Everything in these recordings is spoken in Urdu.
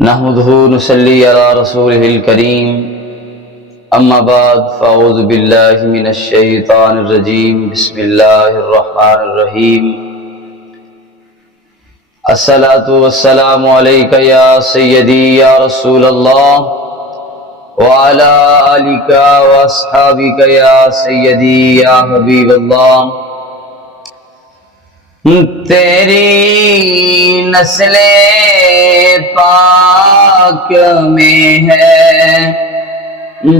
نحمده نصلي على رسوله الكريم اما بعد فاعوذ بالله من الشيطان الرجيم بسم الله الرحمن الرحيم الصلاة والسلام عليك يا سيدي يا رسول الله وعلى آلك واصحابك يا سيدي يا حبيب الله تیری نسل پاک میں ہے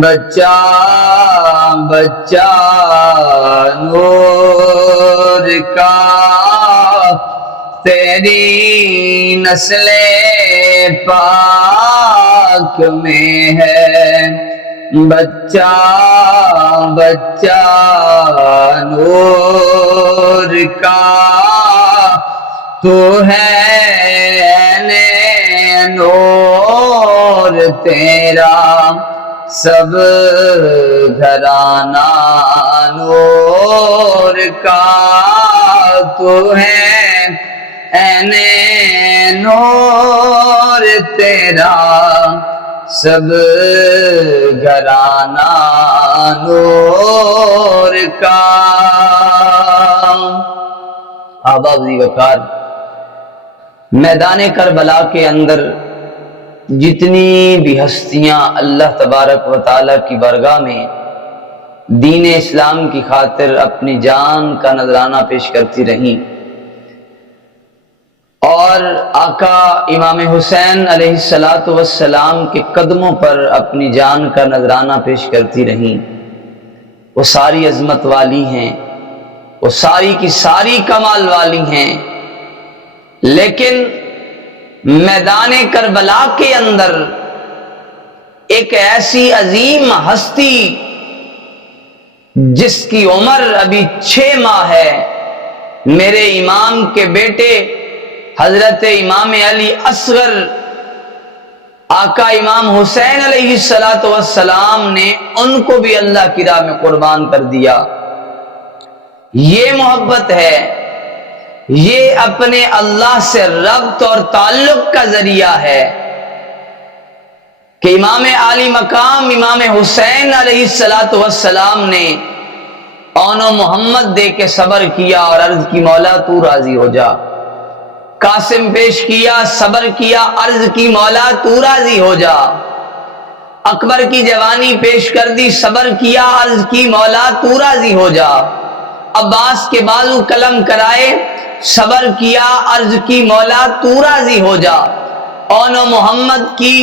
بچہ بچہ نور کا، تیری نسل پاک میں ہے بچہ بچہ نور کا، تو ہے نور تیرا سب گھرانہ نور کا، تو ہے نور تیرا سب گھرانہ نور کا۔ احباب ذی وقار، میدان کربلا کے اندر جتنی بھی ہستیاں اللہ تبارک و تعالیٰ کی بارگاہ میں دین اسلام کی خاطر اپنی جان کا نذرانہ پیش کرتی رہیں اور آقا امام حسین علیہ السلام کے قدموں پر اپنی جان کا نذرانہ پیش کرتی رہیں، وہ ساری عظمت والی ہیں، وہ ساری کی ساری کمال والی ہیں، لیکن میدان کربلا کے اندر ایک ایسی عظیم ہستی جس کی عمر ابھی 6 ماہ ہے، میرے امام کے بیٹے حضرت امام علی اصغر آقا امام حسین علیہ السلام نے ان کو بھی اللہ کی راہ میں قربان کر دیا۔ یہ محبت ہے، یہ اپنے اللہ سے ربط اور تعلق کا ذریعہ ہے کہ امام عالی مقام امام حسین علیہ السلام نے اون و محمد دے کے صبر کیا اور عرض کی مولا تو راضی ہو جا، قاسم پیش کیا، صبر کیا، عرض کی مولا تو راضی ہو جا، اکبر کی جوانی پیش کر دی، صبر کیا، عرض کی مولا تو راضی ہو جا، عباس کے بازو قلم کرائے، صبر کیا، عرض کی مولا تو راضی ہو جا، اون و محمد کی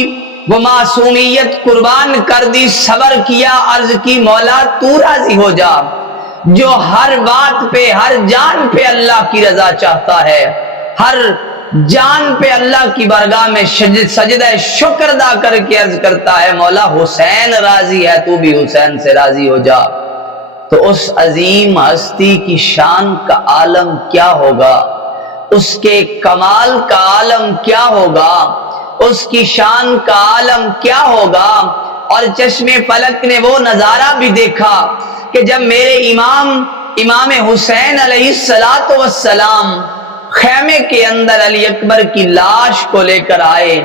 وہ معصومیت قربان کر دی، صبر کیا، عرض کی مولا تو راضی ہو جا۔ جو ہر بات پہ ہر جان پہ اللہ کی رضا چاہتا ہے، ہر جان پہ اللہ کی بارگاہ میں سجدہ شکر ادا کر کے عرض کرتا ہے مولا حسین راضی ہے، تو بھی حسین سے راضی ہو جا، تو اس عظیم ہستی کی شان کا عالم کیا ہوگا، اس کے کمال کا عالم کیا ہوگا، اس کی شان کا عالم کیا ہوگا۔ اور چشم فلک نے وہ نظارہ بھی دیکھا کہ جب میرے امام حسین علیہ السلام خیمے کے اندر علی اکبر کی لاش کو لے کر آئے،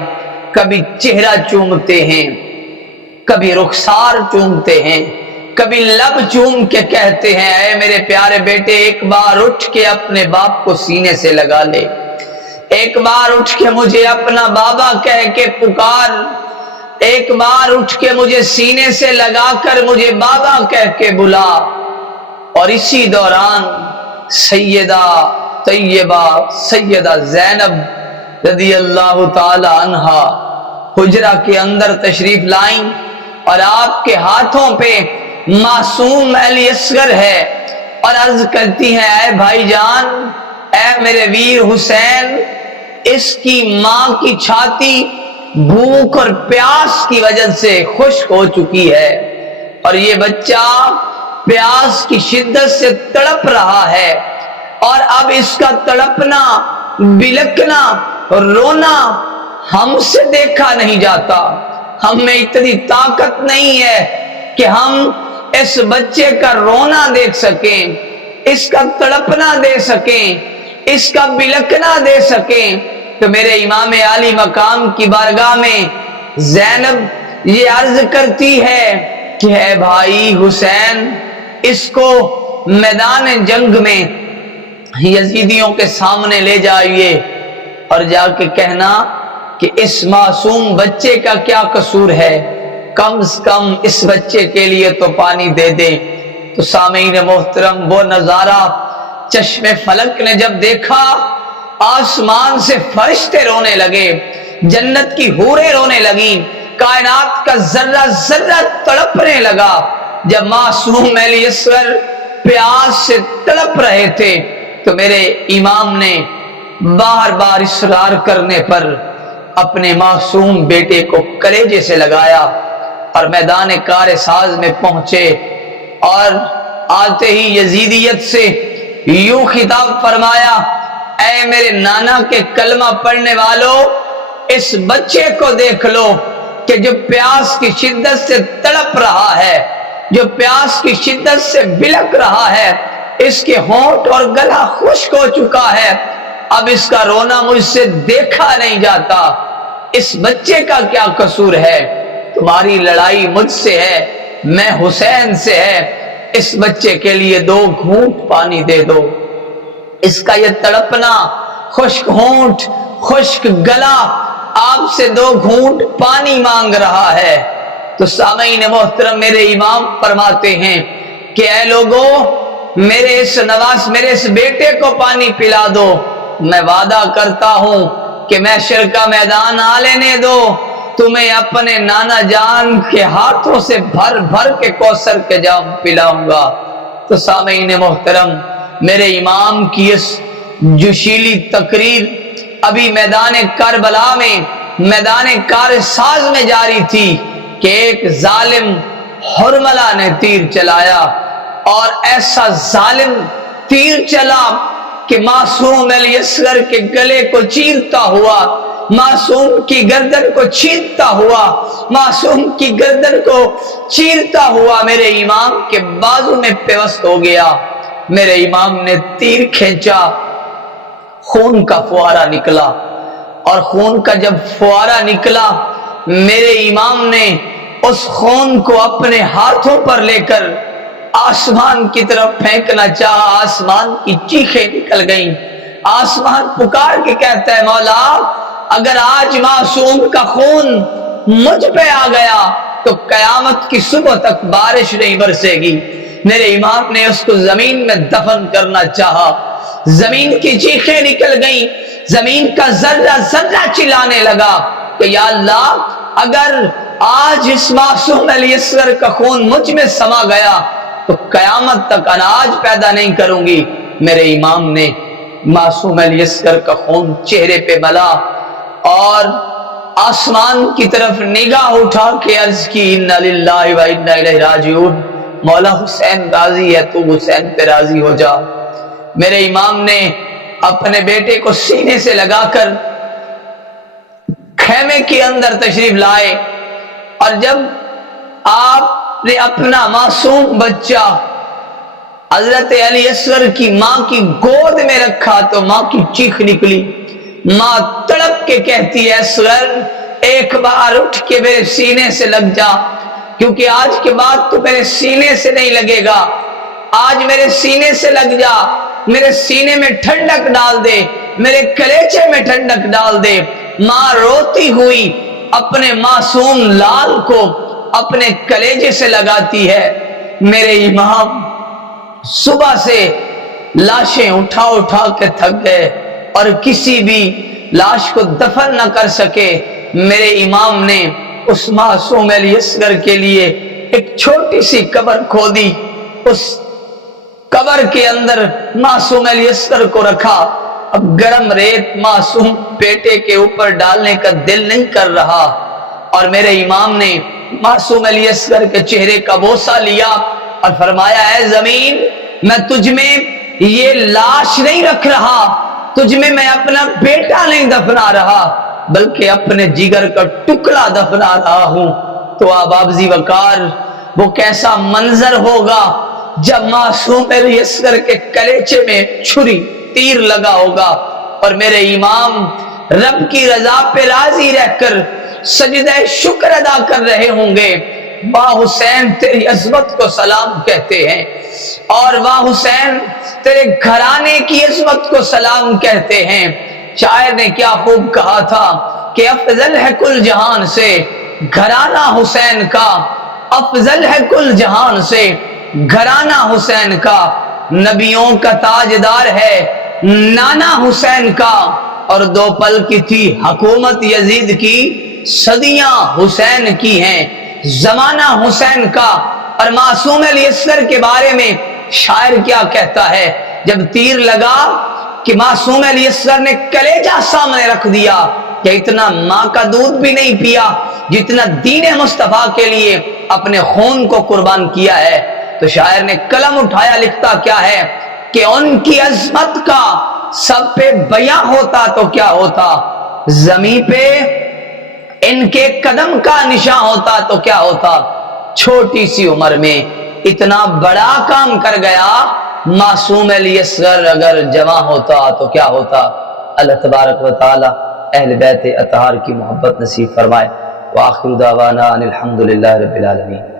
کبھی چہرہ چومتے ہیں، کبھی رخسار چومتے ہیں، کبھی لب چوم کے کہتے ہیں اے میرے پیارے بیٹے ایک بار اٹھ کے اپنے باپ کو سینے سے لگا لے، ایک بار اٹھ کے مجھے اپنا بابا کہہ کے پکار، ایک بار اٹھ کے مجھے سینے سے لگا کر مجھے بابا کہہ کے بلا۔ اور اسی دوران سیدہ طیبہ سیدہ زینب رضی اللہ تعالی عنہا حجرہ کے اندر تشریف لائیں اور آپ کے ہاتھوں پہ معصوم علی اصغر ہے اور عرض کرتی ہیں اے بھائی جان، اے میرے ویر حسین، اس کی ماں کی چھاتی بھوک اور پیاس کی وجہ سے خشک ہو چکی ہے اور یہ بچہ پیاس کی شدت سے تڑپ رہا ہے، اور اب اس کا تڑپنا، بلکنا، رونا ہم سے دیکھا نہیں جاتا، ہم میں اتنی طاقت نہیں ہے کہ ہم اس بچے کا رونا دیکھ سکیں، اس کا تڑپنا دے سکیں، اس کا بلکنا دے سکیں، تو میرے امام عالی مقام کی بارگاہ میں زینب یہ عرض کرتی ہے کہ اے بھائی حسین، اس کو میدان جنگ میں یزیدیوں کے سامنے لے جائیے اور جا کے کہنا کہ اس معصوم بچے کا کیا قصور ہے، کم از کم اس بچے کے لیے تو پانی دے دے۔ تو سامعین محترم، وہ نظارہ چشم فلک نے جب دیکھا، آسمان سے فرشتے رونے لگے، جنت کی حوریں رونے لگیں، کائنات کا ذرہ ذرہ تڑپنے لگا۔ جب معصوم علی اصغر پیاس سے تڑپ رہے تھے تو میرے امام نے بار بار اصرار کرنے پر اپنے معصوم بیٹے کو کلیجے سے لگایا اور میدان کار ساز میں پہنچے، اور آتے ہی یزیدیت سے یوں خطاب فرمایا، اے میرے نانا کے کلمہ پڑھنے والوں، اس بچے کو دیکھ لو کہ جو پیاس کی شدت سے تڑپ رہا ہے، جو پیاس کی شدت سے بلک رہا ہے، اس کے ہونٹ اور گلا خشک ہو چکا ہے، اب اس کا رونا مجھ سے دیکھا نہیں جاتا۔ اس بچے کا کیا قصور ہے؟ تمہاری لڑائی مجھ سے ہے، میں حسین سے ہے، اس بچے کے لیے 2 گھونٹ پانی دے دو۔ اس کا یہ تڑپنا، خشک ہونٹ، خشک گلا، آپ سے 2 گھونٹ پانی مانگ رہا ہے۔ تو سامعین محترم، میرے امام فرماتے ہیں کہ اے لوگو، میرے اس بیٹے کو پانی پلا دو، میں وعدہ کرتا ہوں کہ محشر کا میدان آ لینے دو، تمہیں اپنے نانا جان کے ہاتھوں سے بھر بھر کے کوثر کے جام پلاؤں گا۔ تو سامعین محترم، میرے امام کی اس جوشیلی تقریر ابھی میدان کربلا میں، میدان کار ساز میں جاری تھی کہ ایک ظالم حرملہ نے تیر چلایا، اور ایسا ظالم تیر چلا کہ معصوم علی اصغر کے گلے کو چیرتا ہوا، معصوم کی گردن کو چھیدتا ہوا، معصوم کی گردن کو چیرتا ہوا میرے امام کے بازو میں پیوست ہو گیا۔ میرے امام نے تیر کھینچا، خون کا فوارہ نکلا، اور خون کا جب فوارہ نکلا، میرے امام نے اس خون کو اپنے ہاتھوں پر لے کر آسمان کی طرف پھینکنا چاہا۔ آسمان کی چیخیں نکل گئیں، آسمان پکار کے کہتا ہے، مولا اگر آج معصوم کا خون مجھ پہ آ گیا تو قیامت کی صبح تک بارش نہیں برسے گی۔ میرے امام نے اس کو زمین میں دفن کرنا چاہا، زمین کی چیخیں نکل گئیں، زمین کا ذرہ ذرہ چلانے لگا کہ یا اللہ، اگر آج اس معصوم علی اصغر کا خون مجھ میں سما گیا تو قیامت تک اناج پیدا نہیں کروں گی۔ میرے امام نے معصوم علی اصغر کا خون چہرے پہ ملا اور آسمان کی طرف نگاہ اٹھا کے عرض کی، انا للہ و انا الیہ راجعون، مولا حسین راضی ہے تو حسین پہ راضی ہو جا۔ میرے امام نے اپنے بیٹے کو سینے سے لگا کر خیمے کے اندر تشریف لائے، اور جب آپ نے اپنا معصوم بچہ حضرت علی اصغر کی ماں کی گود میں رکھا تو ماں کی چیخ نکلی۔ ماں تڑپ کے کہتی ہے، اصغر ایک بار اٹھ کے میرے سینے سے لگ جا، کیونکہ آج کے بعد تو میرے سینے سے نہیں لگے گا، آج میرے سینے سے لگ جا، میرے سینے میں ٹھنڈک ڈال دے، میرے کلیجے میں ٹھنڈک ڈال دے۔ ماں روتی ہوئی اپنے معصوم لال کو اپنے کلیجے سے لگاتی ہے۔ میرے امام صبح سے لاشیں اٹھا اٹھا کے تھک گئے اور کسی بھی لاش کو دفن نہ کر سکے۔ میرے امام نے اس معصوم علی اصغر کے لیے ایک چھوٹی سی قبر کھودی، اس قبر کے اندر معصوم علی اصغر کو رکھا۔ اب گرم ریت معصوم بیٹے کے اوپر ڈالنے کا دل نہیں کر رہا، اور میرے امام نے معصوم علی اصغر کے چہرے کا بوسہ لیا اور فرمایا، اے زمین، میں تجھ میں یہ لاش نہیں رکھ رہا، تجھ میں میں اپنا بیٹا نہیں دفنا رہا، بلکہ اپنے جگر کا ٹکڑا دفنا رہا ہوں۔ تو آبابزی وقار، وہ کیسا منظر ہوگا جب معصوم علی اصغر کے کلیچے میں چھری تیر لگا ہوگا، اور میرے امام رب کی رضا پہ راضی رہ کر سجدہ شکر ادا کر رہے ہوں گے، واہ حسین تیری عظمت کو سلام کہتے ہیں، اور واہ حسین تیرے گھرانے کی عظمت کو سلام کہتے ہیں۔ شاعر نے کیا خوب کہا تھا کہ افضل ہے کل جہان سے گھرانہ حسین کا، افضل ہے کل جہان سے گھرانہ حسین کا، نبیوں کا تاجدار ہے نانا حسین کا، اور 2 پل کی تھی حکومت یزید کی، صدیاں حسین کی ہیں، زمانہ حسین کا۔ اور معصوم علی اصغر کے بارے میں شاعر کیا کہتا ہے، جب تیر لگا کہ معصوم علی اصغر نے کلیجہ سامنے رکھ دیا کہ اتنا ماں کا دودھ بھی نہیں پیا جتنا دین مصطفیٰ کے لیے اپنے خون کو قربان کیا ہے، تو شاعر نے قلم اٹھایا، لکھتا کیا ہے کہ ان کی عظمت کا سب پہ بیاں ہوتا تو کیا ہوتا، زمین پہ ان کے قدم کا نشان ہوتا تو کیا ہوتا، چھوٹی سی عمر میں اتنا بڑا کام کر گیا، معصوم علی اصغر اگر جوان ہوتا تو کیا ہوتا۔ اللہ تبارک و تعالی اہل بیت اطہار کی محبت نصیب فرمائے۔ وآخر دعوانا ان الحمدللہ رب العالمین۔